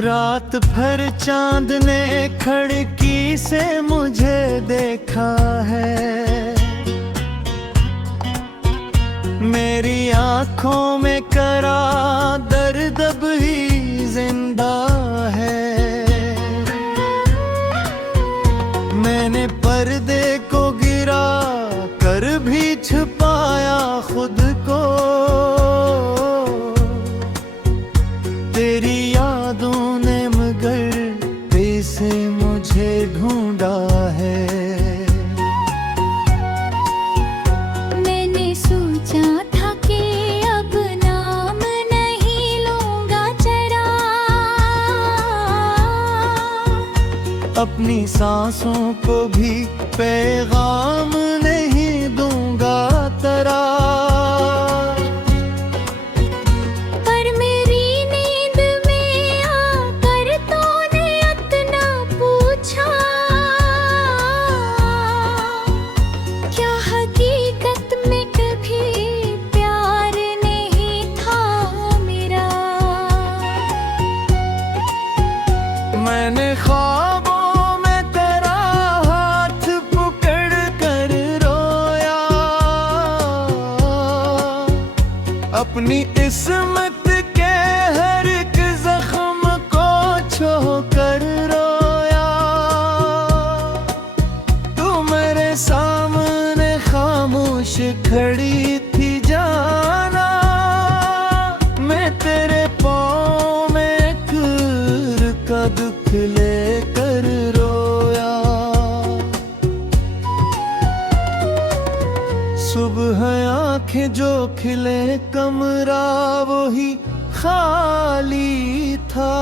रात भर चांद ने खिड़की से मुझे देखा है। मेरी आंखों में करा दर्द अब ही जिंदा है। मैंने पर्दे को गिरा कर भी छुपाया खुद को। तेरी यादों ने मगर से मुझे ढूंढा है। मैंने सोचा था कि अब नाम नहीं लूंगा जरा, अपनी सांसों को भी पैगाम नहीं दूंगा तेरा। मैंने ख्वाबों में तेरा हाथ पकड़ कर रोया। अपनी किस्मत के हर एक जख्म को छू कर रोया। तू मेरे सामने खामोश खड़ी थी जाना, मैं तेरे पाँव में का दुख लेकर रोया। सुबह आंखें जो खिले कमरा वही खाली था।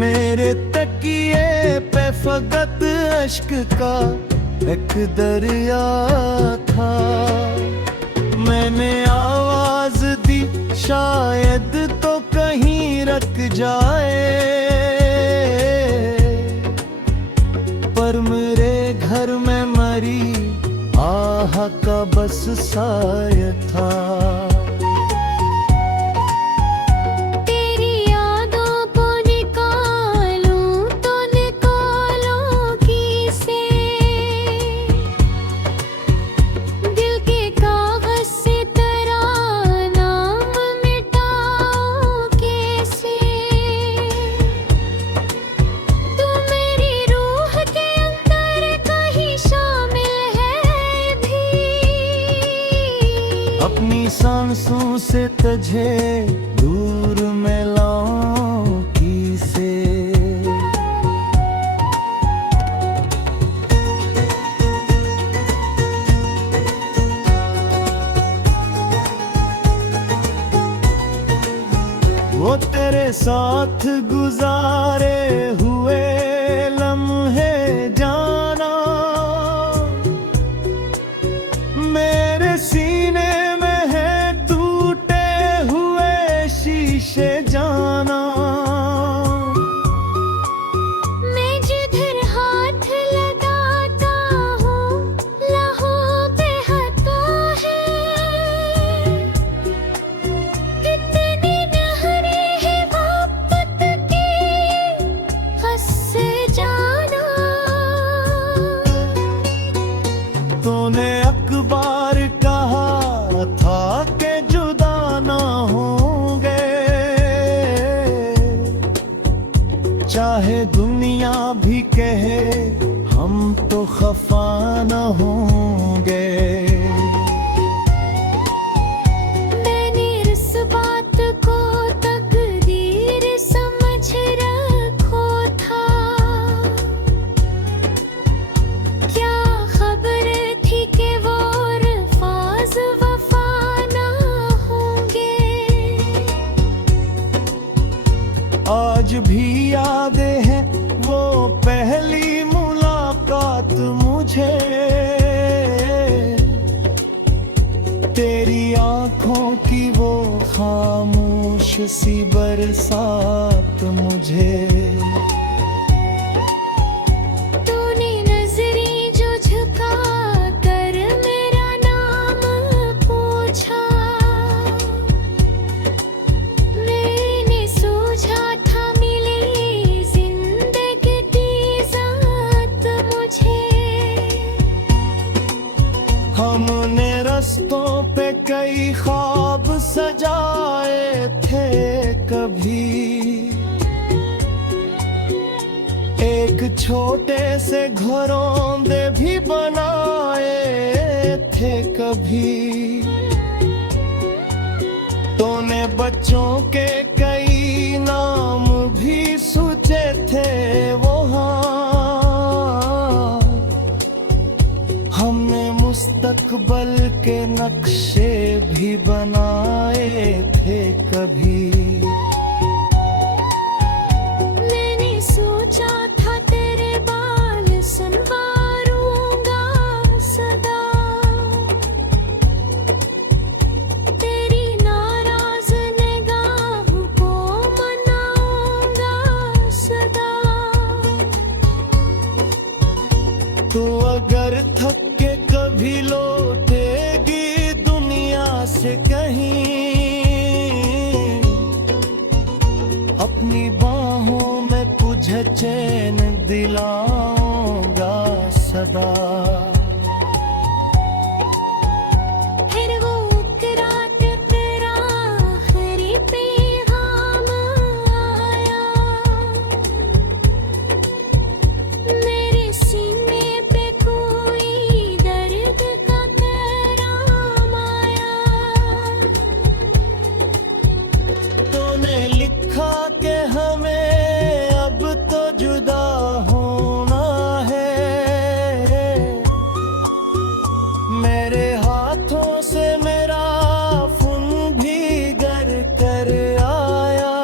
मेरे तकिए पे फकत अश्क का एक दरिया था। मैंने आवाज दी शायद तो कहीं रख जाए, पर मेरे घर में मरी आह का बस साया था। अपनी सांसों से तुझे दूर में लाऊं किसे। वो तेरे साथ गुजारे हुए लम्हे जाना, मेरे सीने जाना। मैं जिधर हाथ लगाता हूँ लहू बहता है। कितनी नहरें हैं मोहब्बत की हंस जाना। तूने अखबार कहा था कि जुदा ना हो, चाहे दुनिया भी कहे हम तो खफा न होंगे। मैंने इस बात को तकदीर समझ रखो था। क्या खबर थी कि वो अल्फाज वफा न होंगे। आज भी यादें हैं वो पहली मुलाकात मुझे। तेरी आंखों की वो खामोश सी बरसात मुझे। तूने नजरें जो झुका कर मेरा नाम पूछा, मैंने सजाए थे कभी, एक छोटे से घरौंदे भी बनाए थे कभी। तूने बच्चों के कई नाम भी सोचे थे वहाँ, हमने मुस्तकबल के नक्शे भी बनाए थे कभी। मैंने सोचा था तेरे बाल संवारूंगा सदा, तेरी नाराज निगाहों को मनाऊंगा सदा। तू अगर थक के कभी लौटेगी दुनिया से कहीं, अपनी बाहों में तुझे चैन दिलाऊंगा सदा। फिर वो रात तेरा आखिरी पैगाम आया, मेरे सीने पे कोई दर्द का पैगाम आया। तूने लिखा कि हमें अब तो जुदा होना है, मेरे हाथों से मेरा खून भी गर कर आया।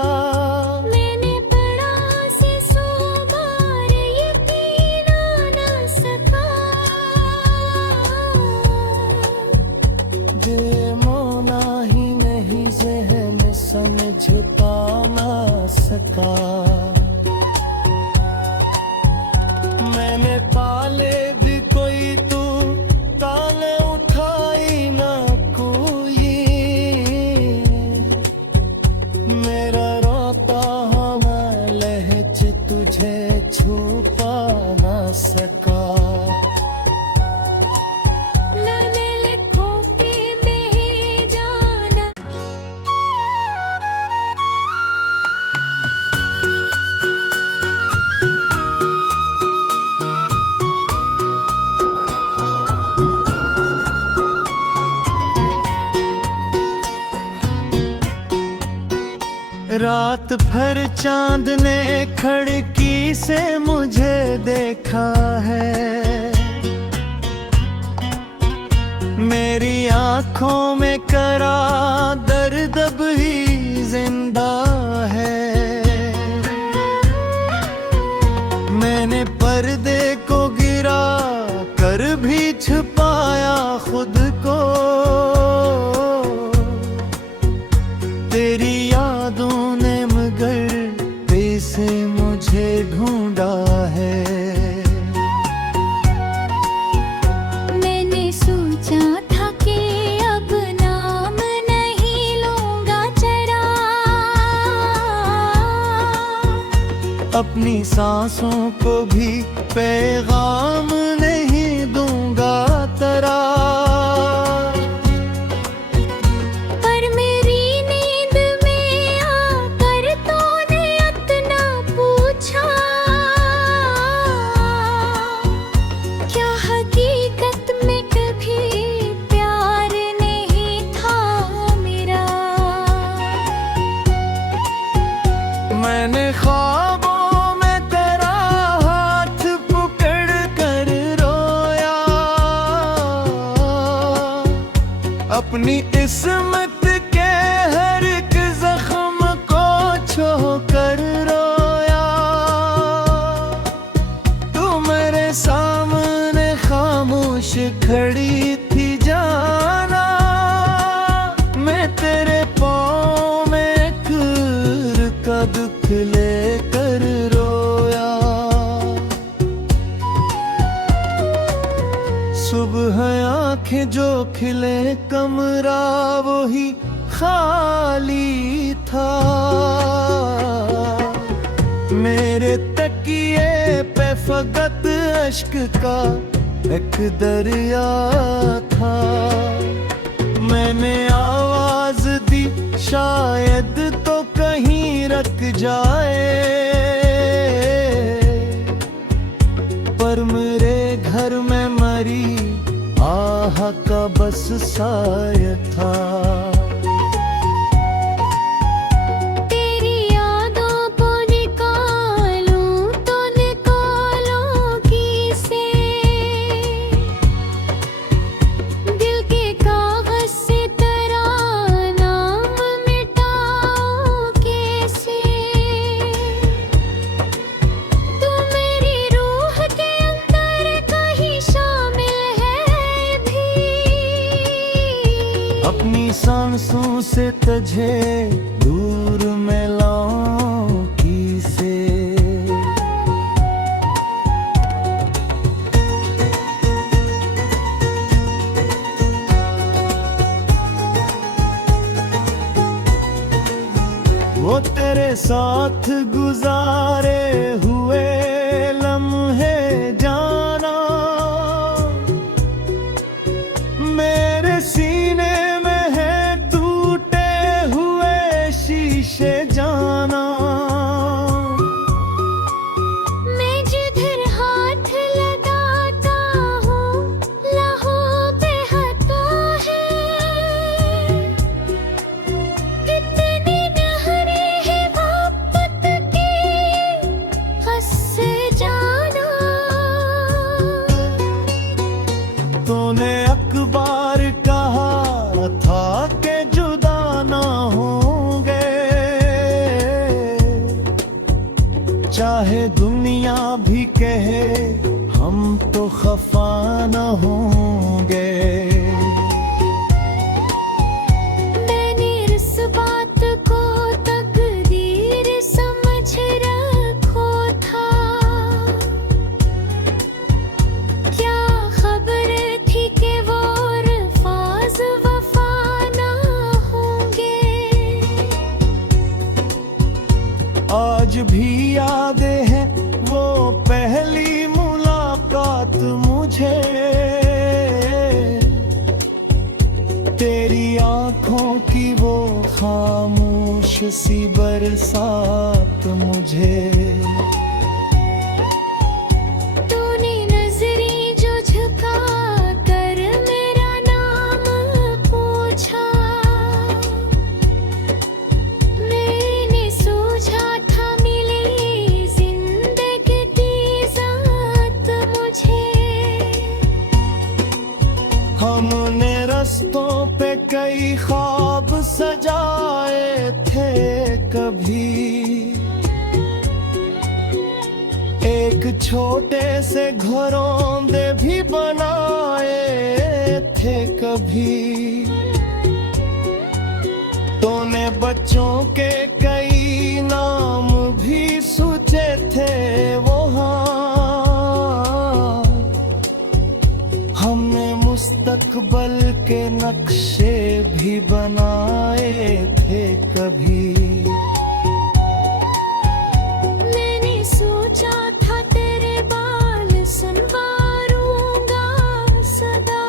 मैंने पढ़ा से 100 बार यकीन ना सका, दिल मौना ही नहीं ज़हन समझता ना सका। मैंने पाले भी कोई तू ताले उठाई ना कोई, मेरा रोता हुआ लहज तुझे छुपा ना सका। मैंने लिखो के नहीं जाना। रात भर चांद ने खिड़की से मुझे देखा है, मेरी आंखों में करा दर्द अब ही जिंदा है। मैंने पर्दे को गिरा कर भी छुपाया खुद को, तेरी यादों ने मगर कैसे मुझे ढूंढा है। मैंने सोचा था कि अब नाम नहीं लूंगा जरा, अपनी सांसों को भी पैगाम नहीं दूंगा तेरा। पर मेरी नींद में आकर तूने इतना पूछा, क्या हकीकत में कभी प्यार नहीं था मेरा। मैंने ख्वाबों में तेरा हाथ पकड़ कर रोया, अपनी इस्मत के हर एक जख्म को छू कर रोया। तू मेरे सामने खामोश खड़ी थी जाना, मैं तेरे पाँव में खूर का दुख लेकर रोया। सुबह आंखें जो खिले कमरा वही खाली था, मेरे तकिए पे फकत अश्क का एक दरिया था। मैंने आवाज दी शायद तो कहीं रख जाए, पर मेरे घर में मरी आह का बस साया था। तेरी यादों को निकालूं तो निकालूं किसे, दिल के कागज से तेरा नाम मिटाऊं कैसे। तू मेरी रूह के अंदर कहीं शामिल है भी, अपनी सांसों से तुझे दूर में लाऊं किसे। वो तेरे साथ गुजारे हुए लम्हे जाना, मेरे सीने में है टूटे हुए शीशे जाना। मैं जिधर हाथ लगाता हूँ लहू बहता है, कितनी नहरें हैं मोहब्बत की हंस जाना। तूने अखबार कहा था कि जुदा ना होंगे, चाहे दुनिया भी कहे हम तो खफा न होंगे। मैंने इस बात को तकदीर समझ रखो था, क्या खबर थी कि वो अल्फाज वफा ना होंगे। आज भी याद है वो पहली मुलाकात मुझे, तेरी आंखों की वो खामोश सी बरसात मुझे। तूने नजरें जो झुका कर मेरा नाम पूछा, मैंने सोचा था मिली जिंदगी की ज़ात मुझे। हमने रस्तों पे कई ख्वाब सजाए थे कभी, एक छोटे से घरौंदे भी बनाए थे कभी। तूने बच्चों के कई नाम भी सोचे थे वहाँ, हमने मुस्तकबल के नक्शे भी बनाए थे कभी। मैंने सोचा था तेरे बाल संवारूंगा सदा,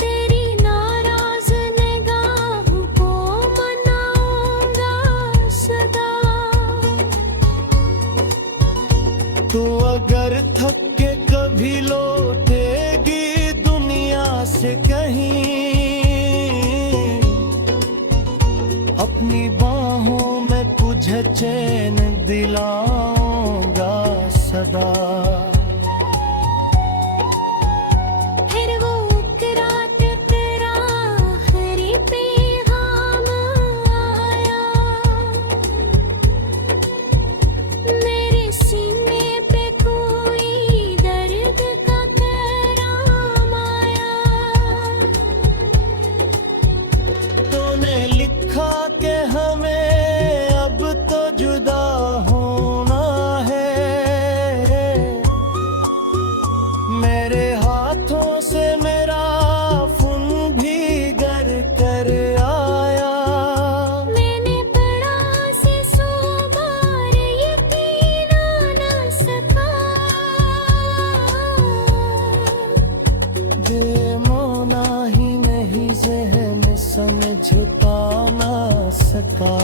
तेरी नाराज निगाहों को मनाऊंगा सदा। तू अगर थक के कभी लौटेगी दुनिया से कहीं, अपनी बाहों में तुझे चैन दिलाऊंगा सदा। फिर वो रात तेरा आखिरी पैगाम आया, मेरे सीने पे कोई दर्द का पैगाम आया। तूने लिखा कि हमें अब तो जुदा होना है, मेरे हाथों से मेरा खून भी गर कर आया। मैंने पढ़ा से 100 बार यकीन न सका, बेमौना ही नहीं ज़हन गर्दन झुका ना सका।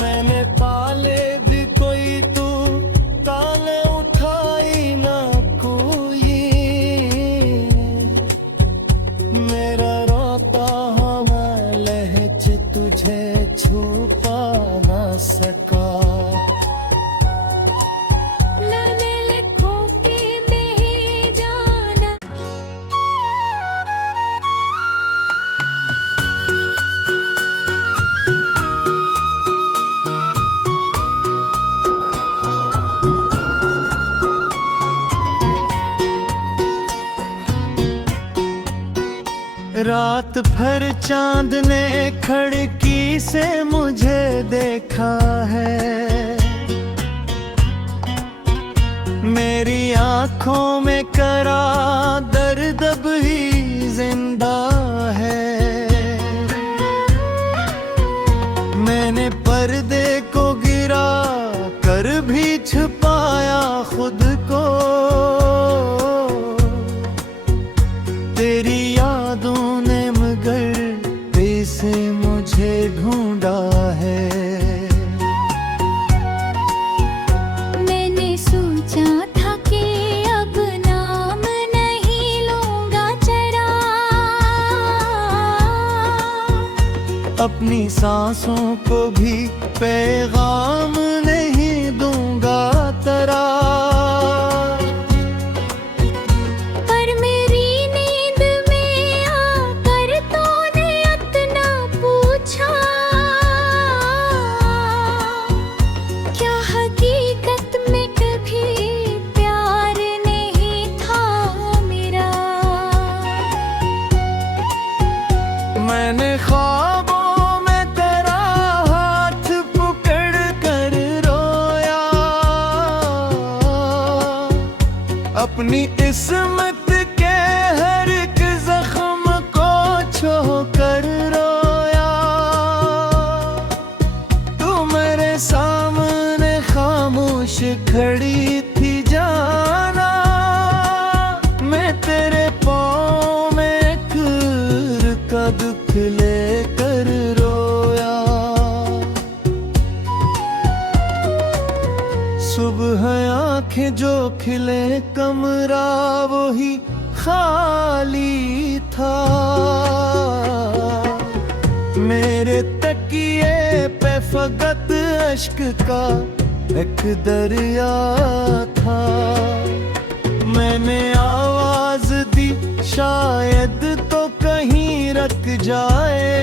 मैंने पाले भी कोई तू ताले उठाई ना कोई। मेरा रोता हुआ लहजे तुझे छुपा ना सका। मैंने लिखों के नहीं जाना। रात भर चांद ने खिड़की से मुझे देखा है। मेरी आंखों में करा दर्द अब ही जिंदा है। मैंने पर्दे को गिरा कर भी छुपाया खुद को। तेरी यादों ने मगर से मुझे ढूंढा है। मैंने सोचा था कि अब नाम नहीं लूंगा जरा। अपनी सांसों को भी पैगाम नहीं दूंगा तेरा। पर मेरी नींद में आकर तूने इतना पूछा। क्या हकीकत में कभी प्यार नहीं था मेरा। मैंने ख्वाबों में तेरा हाथ पकड़ कर रोया। अपनी किस्मत के हर एक जख्म को छू कर रोया। तू मेरे सामने खामोश खड़ी थी जाना। मैं तेरे पाँव में एक का दुख लेकर रोया। सुबह आंखें जो खिले कमरा वही खाली था। मेरे तकिए पे फकत अश्क का एक दरिया था। मैंने आवाज दी शायद तो कहीं रख जाए।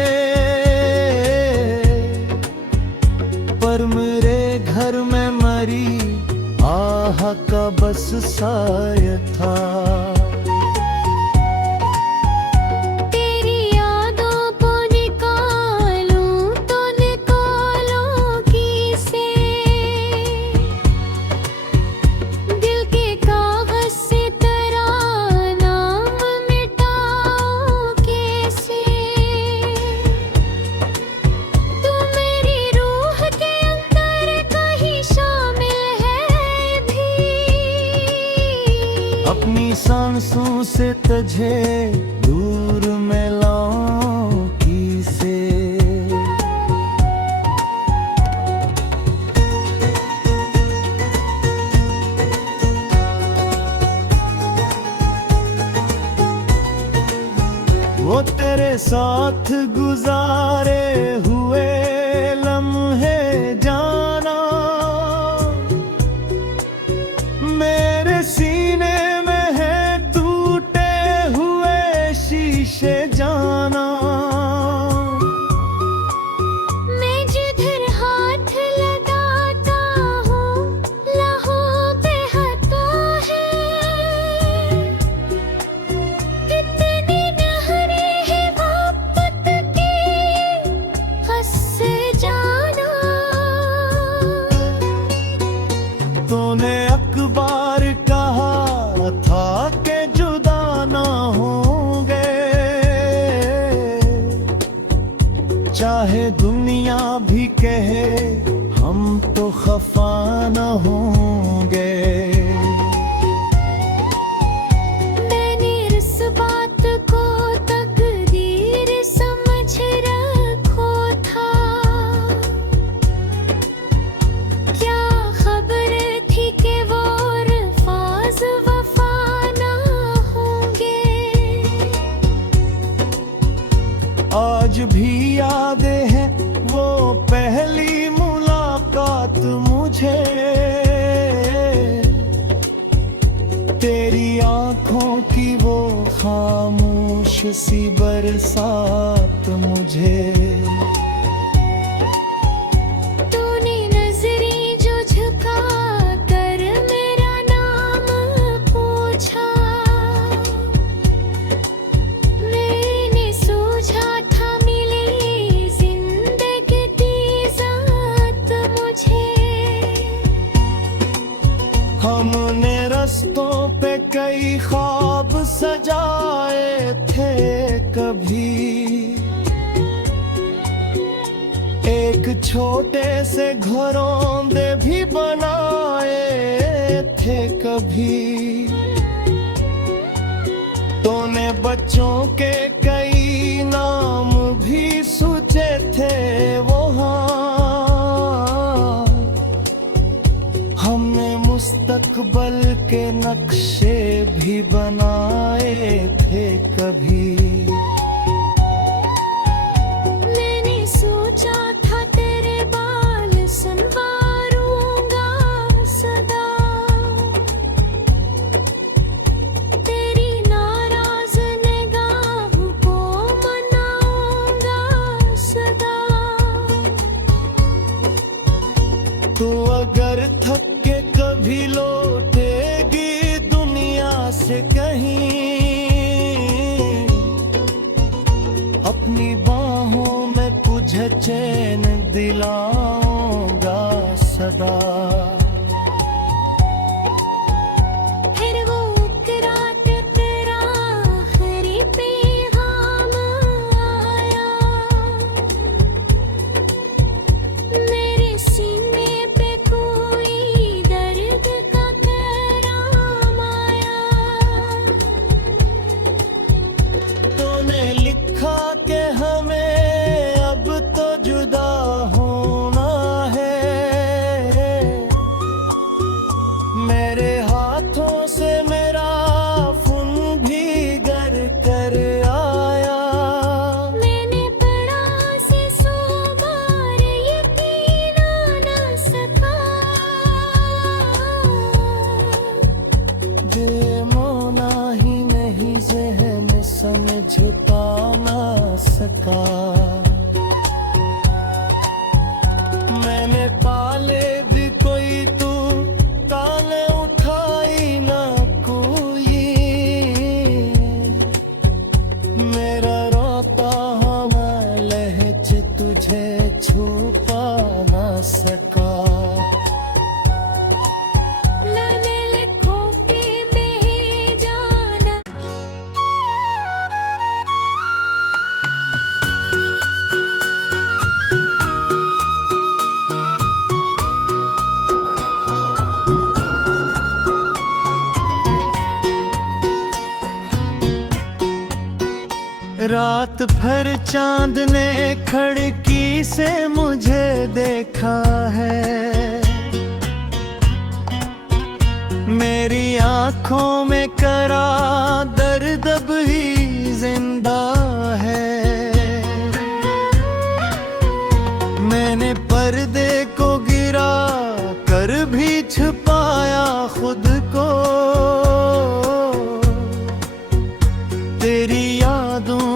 पर मेरे घर में मरी आह का बस साया था। तेरी यादों को निकालूं तो निकालूं किसे। दिल के कागज से तेरा नाम मिटाऊं कैसे। तू मेरी रूह के अंदर कहीं शामिल है भी। अपनी सांसों से तुझे दूर में लाऊं किसे। वो तेरे साथ गुजारे हुए लम्हे जाना। मेरे सीने में है टूटे हुए शीशे जाना। मैं जिधर हाथ लगाता हूँ लहू बहता है। कितनी नहरें हैं मोहब्बत की हंस जाना। तूने अखबार कहा था कि जुदा ना होंगे। चाहे दुनिया भी कहे हम तो खफा न होंगे। मैंने इस बात को आज भी यादें हैं वो पहली मुलाकात मुझे, तेरी आंखों की वो खामोश सी बरसात मुझे। तूने नजरें जो झुका कर मेरा नाम पूछा, मैंने सोचा था मिली जिंदगी की ज़ात मुझे। हमने रस्तों पे कई ख्वाब सजाए थे कभी, एक छोटे से घरौंदे भी बनाए थे कभी। तूने बच्चों के कई नाम भी सोचे थे वहाँ, हमने मुस्तकबल के नक्शे भी बनाए थे कभी। मैंने सोचा था तेरे बाल संवारूंगा सदा, तेरी नाराज निगाहों को मनाऊंगा सदा। तू अगर थक के कभी लौटेगी दुनिया से कहीं, अपनी बाहों में तुझे चैन दिलाऊंगा सदा। फिर वो रात तेरा आखिरी पैगाम आया, मेरे सीने पे कोई दर्द का पैगाम आया। तूने लिखा कि हमें अब तो जुदा होना है, मेरे हाथों से मेरा खून भी गर कर आया। मैंने पढ़ा से 100 बार यकीन न सका, बेमौना ही नहीं ज़हन समझ पा ना सका। मैंने पाले भी कोई तू ताले उठाई ना कोई, मेरा रोता हुआ लहज तुझे छुपा ना सका। मैंने लिखो के भेजाना। रात भर चांद ने खिड़की से मुझे देखा है, मेरी आंखों में करा दर्द अब ही जिंदा है। मैंने पर्दे को गिरा कर भी छुपाया खुद को, तेरी यादों